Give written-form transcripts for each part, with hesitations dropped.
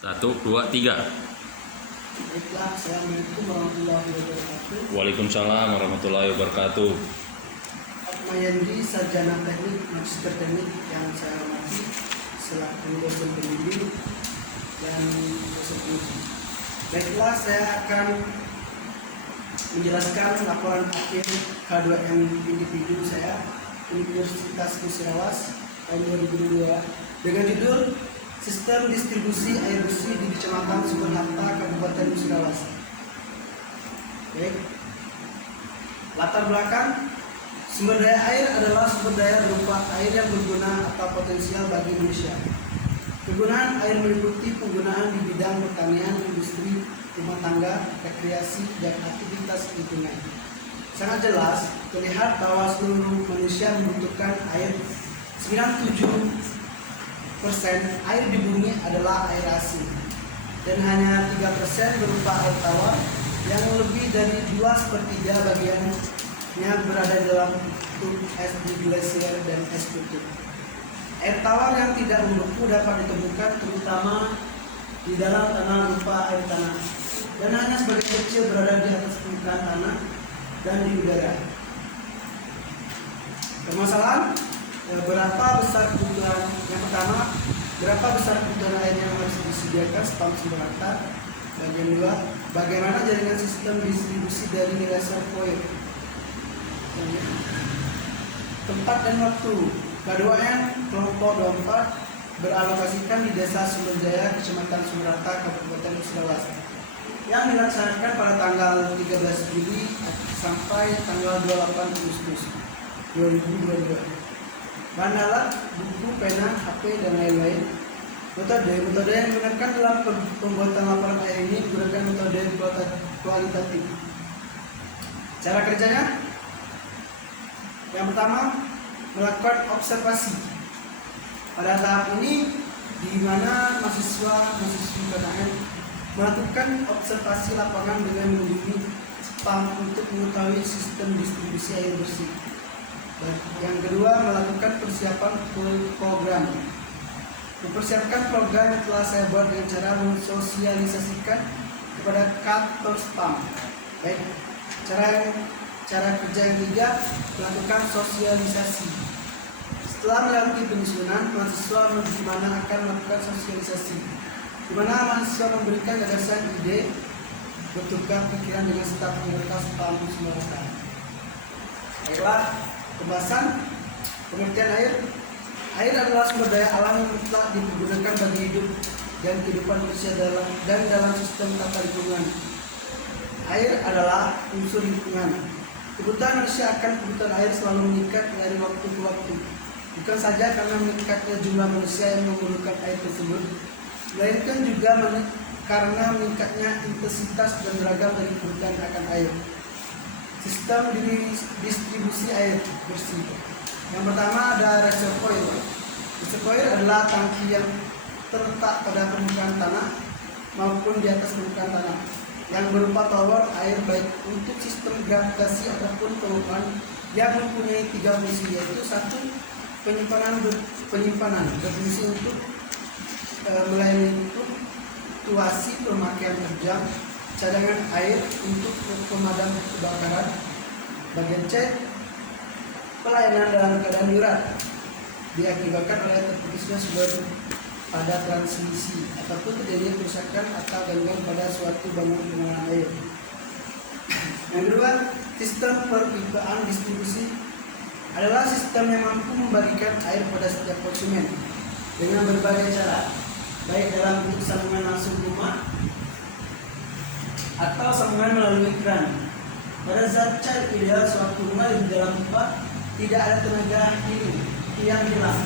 Satu, dua, tiga. Baiklah, Assalamualaikum warahmatullahi wabarakatuh. Waalaikumsalam warahmatullahi wabarakatuh. Atmayandi, sarjana teknik, magister teknik yang saya hormati selaku dosen pembimbing dan dosen penguji. Baiklah, saya akan menjelaskan laporan akhir K2M individu saya Universitas Musirawas tahun 2002 dengan judul Sistem Distribusi Air Bersih di Kecamatan Sumber Harta, Kabupaten Musirawas. Baik. Latar belakang, sumber daya air adalah sumber daya berupa air yang berguna atau potensial bagi manusia. Kegunaan air meliputi penggunaan di bidang pertanian, industri, rumah tangga, rekreasi, dan aktivitas lingkungan. Sangat jelas terlihat bahwa seluruh manusia membutuhkan air. 97% air di bumi adalah air asin, dan hanya 3% berupa air tawar, yang lebih dari 2/3 bagiannya berada dalam bentuk es di glasier dan es kutub. Air tawar yang tidak membeku dapat ditemukan terutama di dalam tanah berupa air tanah, dan hanya sebagian kecil berada di atas permukaan tanah dan di udara. Permasalahan, berapa besar kebutuhan? Yang pertama, berapa besar kebutuhan air yang harus disediakan setahun sumber harta? Bagian 2, bagaimana jaringan sistem distribusi dari reservoir? Tempat dan waktu. K2M kelompok 24 beralokasikan di Desa Sumberjaya, Kecamatan Sumber Harta, Kabupaten Musirawas, yang dilaksanakan pada tanggal 13 Juli sampai tanggal 28 Agustus 2022. Bahan alat, buku, pena, HP, dan lain-lain. Metode yang digunakan dalam pembuatan laporan air ini menggunakan metode kualitatif. Cara kerjanya, yang pertama, melakukan observasi. Pada tahap ini, di mana mahasiswa-mahasiswi KDM melakukan observasi lapangan dengan mengunjungi spam untuk mengetahui sistem distribusi air bersih. Dan yang kedua, melakukan persiapan program. Mempersiapkan program yang telah saya buat dengan cara mensosialisasikan kepada kantor spam. Baik, cara kerja yang ketiga, melakukan sosialisasi. Setelah melalui penyusunan, mahasiswa di mana akan melakukan sosialisasi, di mana mahasiswa memberikan gagasan, ide, bertukar pikiran dengan staf anggota spam semua. Baiklah, pembahasan pengertian air. Air adalah sumber daya alam yang mutlak dipergunakan bagi hidup dan kehidupan manusia dalam sistem tata lingkungan. Air adalah unsur lingkungan. Kebutuhan manusia akan kebutuhan air selalu meningkat dari waktu ke waktu. Bukan saja karena meningkatnya jumlah manusia yang memerlukan air tersebut, melainkan juga karena meningkatnya intensitas dan beragam dari kebutuhan akan air. Sistem distribusi air bersih. Yang pertama ada reservoir. Reservoir adalah tangki yang terletak pada permukaan tanah maupun di atas permukaan tanah, yang berupa tower air baik untuk sistem gravitasi ataupun penguapan, yang mempunyai 3 fungsi, yaitu 1. Penyimpanan berfungsi untuk melayani fluktuasi pemakaian terjang, cadangan air untuk pemadam kebakaran. Bagian C, pelayanan dalam keadaan darurat diakibatkan oleh terputusnya sumber pada transmisi ataupun terjadinya kerusakan atau gangguan pada suatu bangunan pengelolaan air. Yang kedua, sistem perpipaan distribusi adalah sistem yang mampu membagikan air pada setiap konsumen dengan berbagai cara, baik dalam bentuk sambungan langsung rumah atau sambungan melalui kran. Pada zat cair ideal suatu rumah di dalam pipa tidak ada tenaga yang hilang.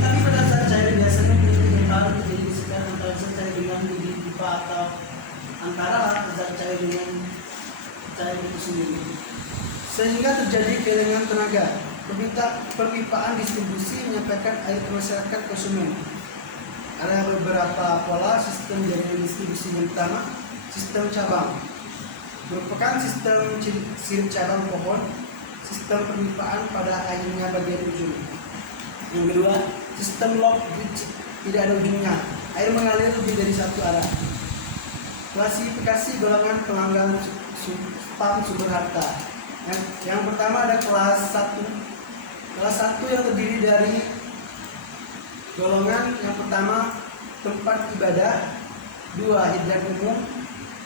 Tapi pada zat cair biasanya penyebab terjadi sekitar antara zat cair dengan di pipa atau antara zat cair dengan cair itu sendiri, sehingga terjadi kehilangan tenaga. Perpipaan distribusi menyampaikan air ke masyarakat konsumen. Ada beberapa pola sistem jaringan distribusi. Yang pertama, sistem cabang, merupakan sistem sirip cabang pohon, sistem perpipaan pada akhirnya bagian ujung. Yang kedua, sistem lock bridge, tidak ada ujungnya. air mengalir lebih dari satu arah. Klasifikasi golongan pelanggan spam sumber harta. Yang pertama ada kelas 1. Kelas 1 yang terdiri dari golongan yang pertama tempat ibadah, 2 hidran umum,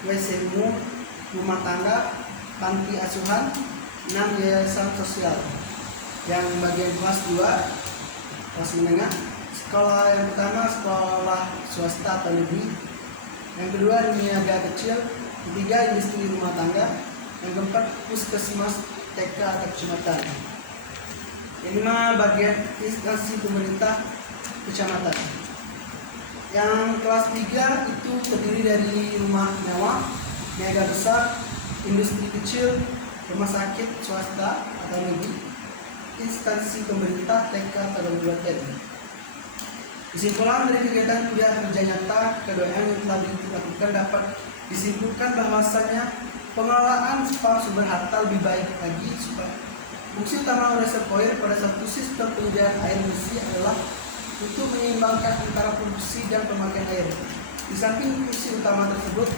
WC umum, rumah tangga, panti asuhan, 6 yayasan sosial. Yang bagian kelas 2, kelas menengah, sekolah yang pertama sekolah swasta atau negeri, yang kedua niaga kecil, ketiga industri rumah tangga, yang keempat puskesmas, TK atau kecamatan. Yang lima bagian instansi pemerintah kecamatan. Yang kelas 3 itu terdiri dari rumah mewah, niaga besar, industri kecil, rumah sakit swasta atau negeri, instansi pemerintah, TK atau kabupaten. Kesimpulan dari kegiatan kuliah kerja nyata kedua yang telah dilakukan dapat disimpulkan bahwasanya pengelolaan spam sumber harta lebih baik lagi supaya fungsi utama reservoir pada satu sistem penyediaan air bersih adalah untuk menyeimbangkan antara produksi dan pemakaian air. Di samping fungsi utama tersebut,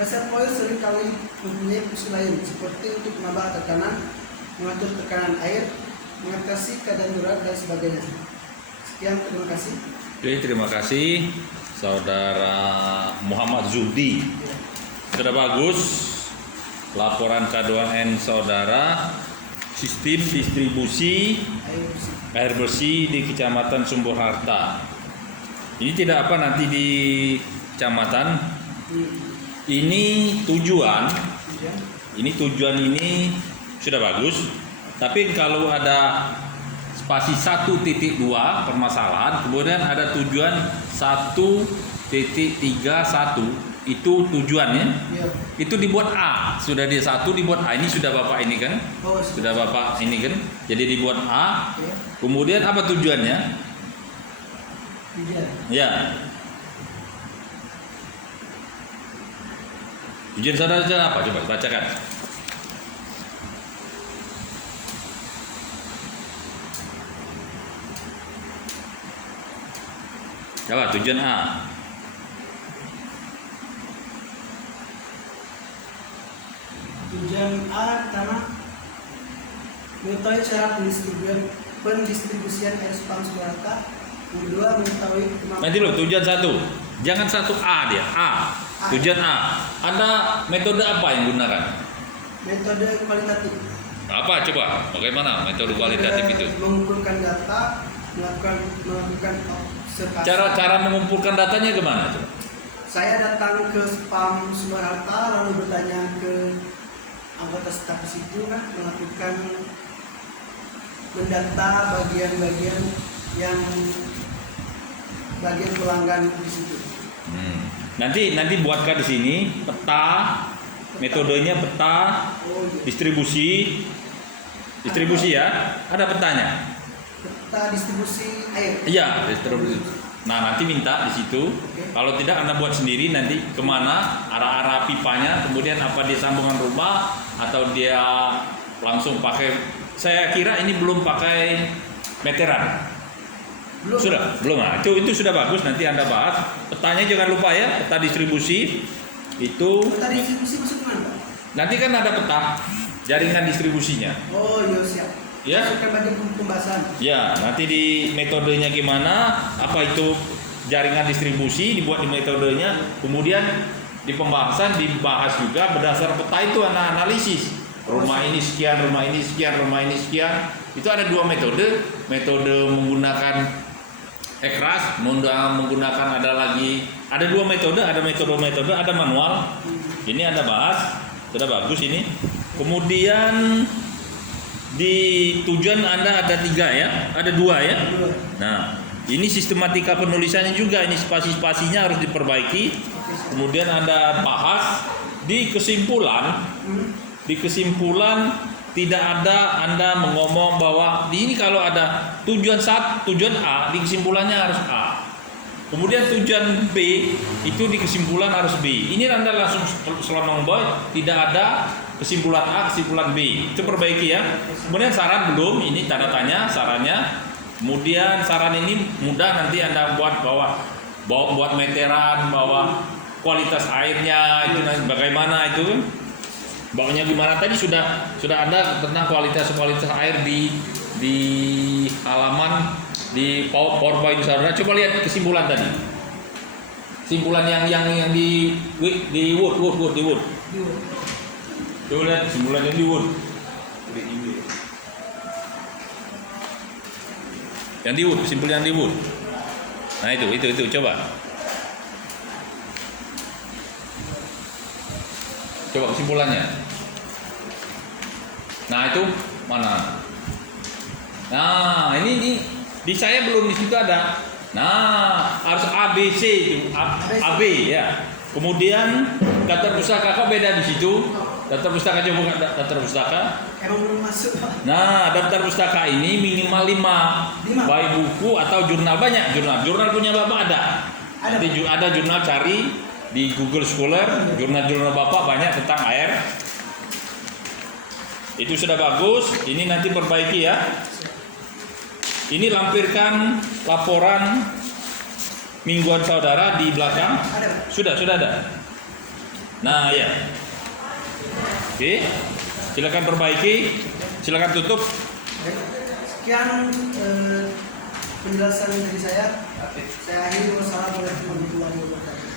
reservoir seringkali mempunyai fungsi lain seperti untuk menambah tekanan, mengatur tekanan air, mengatasi keadaan darurat dan sebagainya. Sekian, terima kasih. Oke, terima kasih Saudara Muhammad Zuhdi. Sudah bagus laporan K2N Saudara sistem distribusi air bersih di Kecamatan Sumber Harta. Ini tidak apa nanti di kecamatan. Ini tujuan ini sudah bagus. Tapi kalau ada spasi 1.2 permasalahan, kemudian ada tujuan 1.31 itu tujuannya. Ya. Itu dibuat A, sudah di 1 dibuat A. Ini sudah Bapak ini kan? Oh, Sudah Bapak ini kan? Jadi dibuat A. ya. Kemudian apa tujuannya? Tujuan. Ya. Tujuan saudara apa? Coba bacakan. Coba tujuan A. Tujuan A pertama mengetahui cara pendistribusian air spam sumber harta. Yang kedua mengetahui Nanti lo tujuan 1. Jangan 1A dia. A. Tujuan A. Ada metode apa yang gunakan? metode kualitatif. Apa coba? Bagaimana metode kualitatif itu? Mengumpulkan data, melakukan observasi. Cara mengumpulkan datanya kemana coba? Saya datang ke spam sumber harta lalu bertanya ke anggota staf di situ kan, melakukan mendata bagian-bagian yang bagian pelanggan di situ. Nanti buatkan di sini peta, metodenya peta distribusi ya, ada petanya. Peta distribusi air. Iya, distribusi. Nah, nanti minta di situ. Kalau tidak Anda buat sendiri nanti kemana arah-arah pipanya, kemudian apa dia sambungan rumah atau dia langsung pakai. Saya kira ini belum pakai meteran. Belum. Sudah, belum. Nah, itu sudah bagus. Nanti Anda bahas. Petanya jangan lupa ya, peta distribusi itu. Peta distribusi maksud mana? Nanti kan ada peta jaringan distribusinya. Oh iya siap. Ya. Masukkan bagian pembahasan. Ya, nanti di metodenya gimana, apa itu jaringan distribusi dibuat di metodenya, kemudian di pembahasan dibahas juga berdasar peta itu analisis. Rumah ini sekian, rumah ini sekian, rumah ini sekian. Itu ada dua metode menggunakan ekras, menggunakan ada dua metode, ada metode, ada manual. Ini Anda bahas, sudah bagus ini. Kemudian di tujuan Anda ada 3 ya, ada 2 ya. Nah, ini sistematika penulisannya juga, ini spasi-spasinya harus diperbaiki. Kemudian Anda bahas di kesimpulan. Di kesimpulan tidak ada Anda mengomong bahwa ini kalau ada tujuan A, di kesimpulannya harus A. Kemudian tujuan B itu di kesimpulan harus B. Ini Anda langsung selama membawa tidak ada kesimpulan A, kesimpulan B. Itu perbaiki ya. Kemudian saran belum, ini tanda tanya sarannya. Kemudian saran ini mudah nanti Anda buat bahwa buat meteran, bahwa kualitas airnya itu bagaimana itu kan. Baunya gimana tadi sudah ada tentang kualitas air di halaman di PowerPoint saudara. Coba lihat kesimpulan tadi. Kesimpulan yang di Word. Coba lihat kesimpulan yang di Word. Yang di Word, kesimpulan yang di Word. Nah itu coba. Coba kesimpulannya. Nah itu mana? Nah ini di saya belum di situ ada. Nah harus ABC itu AB ya. Kemudian daftar pustaka kok beda di situ. Daftar pustaka coba buka daftar pustaka. Emang belum masuk, Pak. Nah daftar pustaka ini minimal 5. Baik buku atau jurnal, banyak jurnal punya Bapak ada. Nanti ada jurnal, cari di Google Scholar, jurnal Bapak banyak tentang air. Itu sudah bagus. Ini nanti perbaiki ya. Ini lampirkan laporan mingguan saudara di belakang. Ada. Sudah ada. Nah ya. Oke. Silakan perbaiki. Silakan tutup. Baik. Sekian penjelasan dari saya. Saya akhiri. Wassalamualaikum warahmatullahi wabarakatuh.